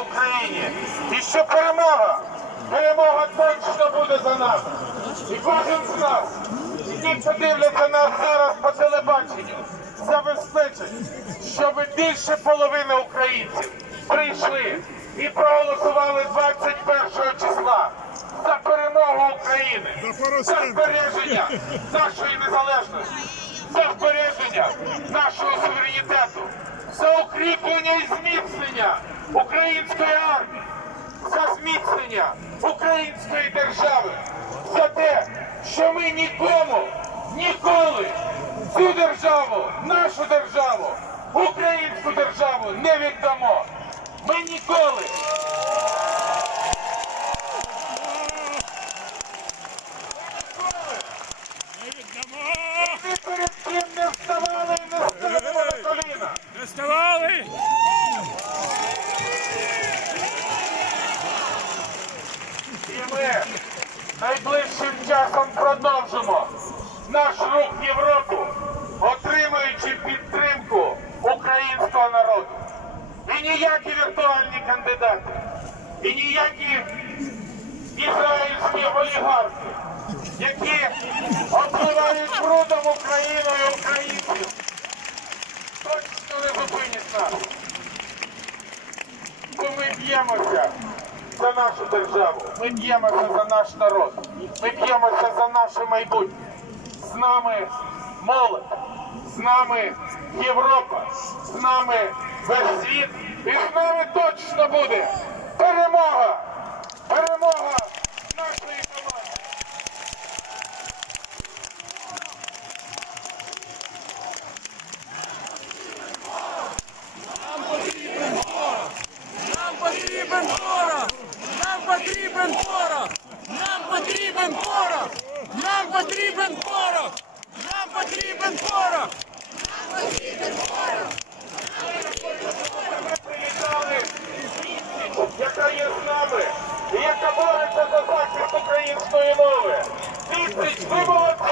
Україні. І що перемога, перемога точно буде за нами. І кожен з нас, які подивляться нас зараз по телебаченню, забезпечить, щоб більше половини українців прийшли і проголосували 21 числа за перемогу України, за збереження нашої незалежності, за збереження нашого за укріплення і зміцнення української армії, за зміцнення української держави, за те, що ми нікому ніколи цю державу, нашу державу, українську державу не віддамо. Ми ніколи. Ми перед ким не вставали і не ставимо на коліна. Не ставали! І ми найближчим часом продовжимо наш рух в Європу, отримуючи підтримку українського народу. І ніякі віртуальні кандидати, і ніякі ізраїльські олігархи, які обливають брудом Україну і українців, точно не зупинять нас. Бо ми б'ємося за нашу державу, ми б'ємося за наш народ, ми б'ємося за наше майбутнє. З нами молодь, з нами Європа, з нами весь світ, і з нами точно буде перемога! рідної мови. Відсіч, ви молодці!